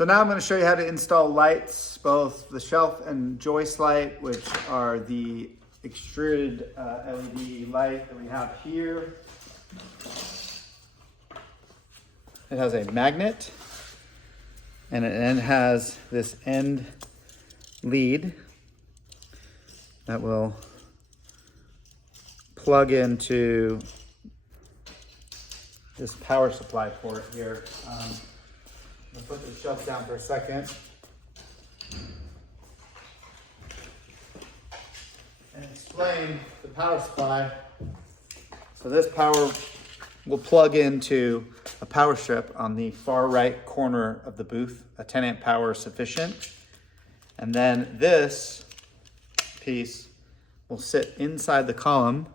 So now I'm going to show you how to install lights, both the shelf and joist light, which are the extruded LED light that we have here. It has a magnet, and it then has this end lead that will plug into this power supply port here. I'm gonna put the shelf down for a second and explain the power supply. So this power will plug into a power strip on the far right corner of the booth. A 10 amp power is sufficient. And then this piece will sit inside the column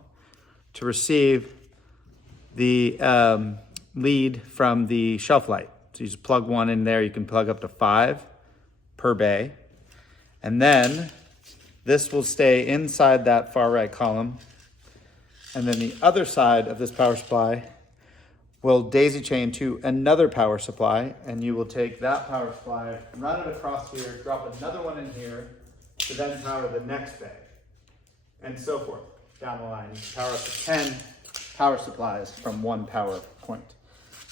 to receive the lead from the shelf light. So you just plug one in there. You can plug up to 5 per bay. And then this will stay inside that far right column. And then the other side of this power supply will daisy chain to another power supply, and you will take that power supply, run it across here, drop another one in here to then power the next bay, and so forth down the line. You can power up to 10 power supplies from one power point.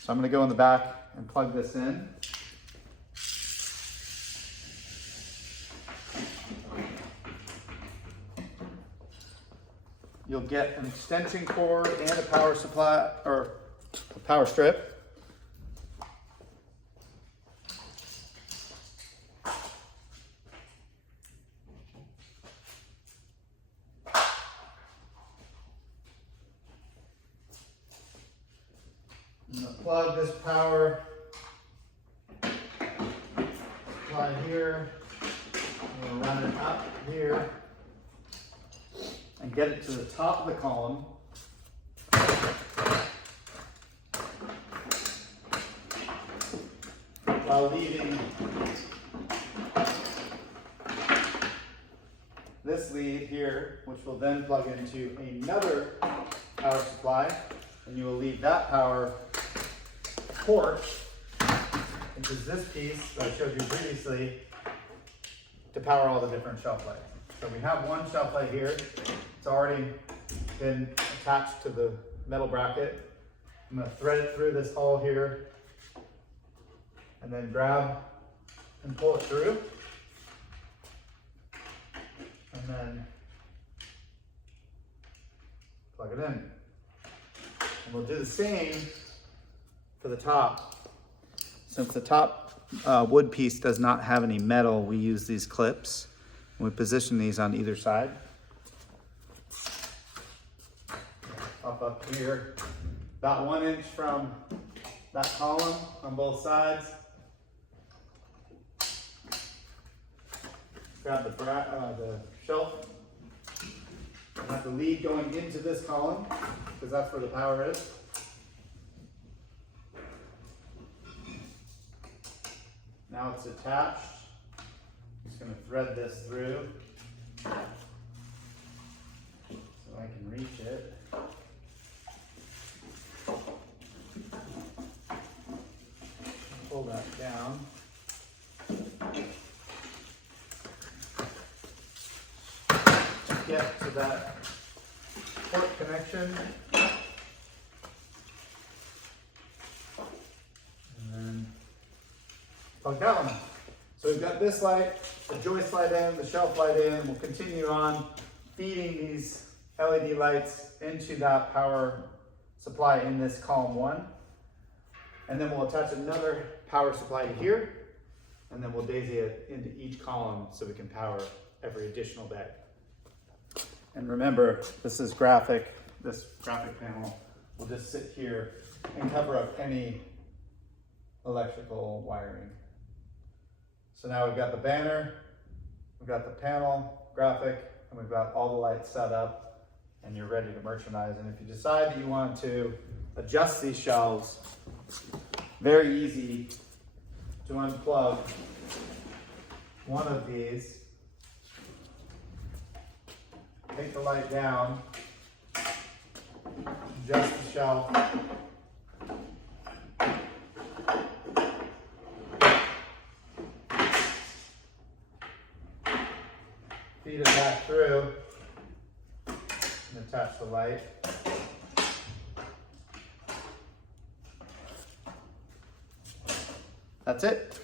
So I'm going to go in the back and plug this in. You'll get an extension cord and a power supply, or a power strip. I'm going to plug this power supply here. I'm going to run it up here and get it to the top of the column. While leaving this lead here, which will then plug into another power supply, and you will leave that power port, which is this piece that I showed you previously, to power all the different shelf lights. So we have one shelf light here. It's already been attached to the metal bracket. I'm going to thread it through this hole here, and then grab and pull it through. And then plug it in. And we'll do the same for the top. Since the top wood piece does not have any metal, we use these clips. And we position these on either side. Up here, about 1 inch from that column on both sides. Grab the shelf. I have the lead going into this column because that's where the power is. Now it's attached. I'm just going to thread this through so I can reach it. Pull that down. Get to that port connection. And then plug that one in. So we've got this light, the joist light in, the shelf light in, and we'll continue on feeding these LED lights into that power supply in this column 1. And then we'll attach another power supply to here, and then we'll daisy it into each column so we can power every additional bay. And remember, this graphic panel will just sit here and cover up any electrical wiring. So now we've got the banner, we've got the panel graphic, and we've got all the lights set up, and you're ready to merchandise. And if you decide that you want to adjust these shelves, very easy to unplug one of these, take the light down, adjust the shelf, feed it back through and attach the light. That's it.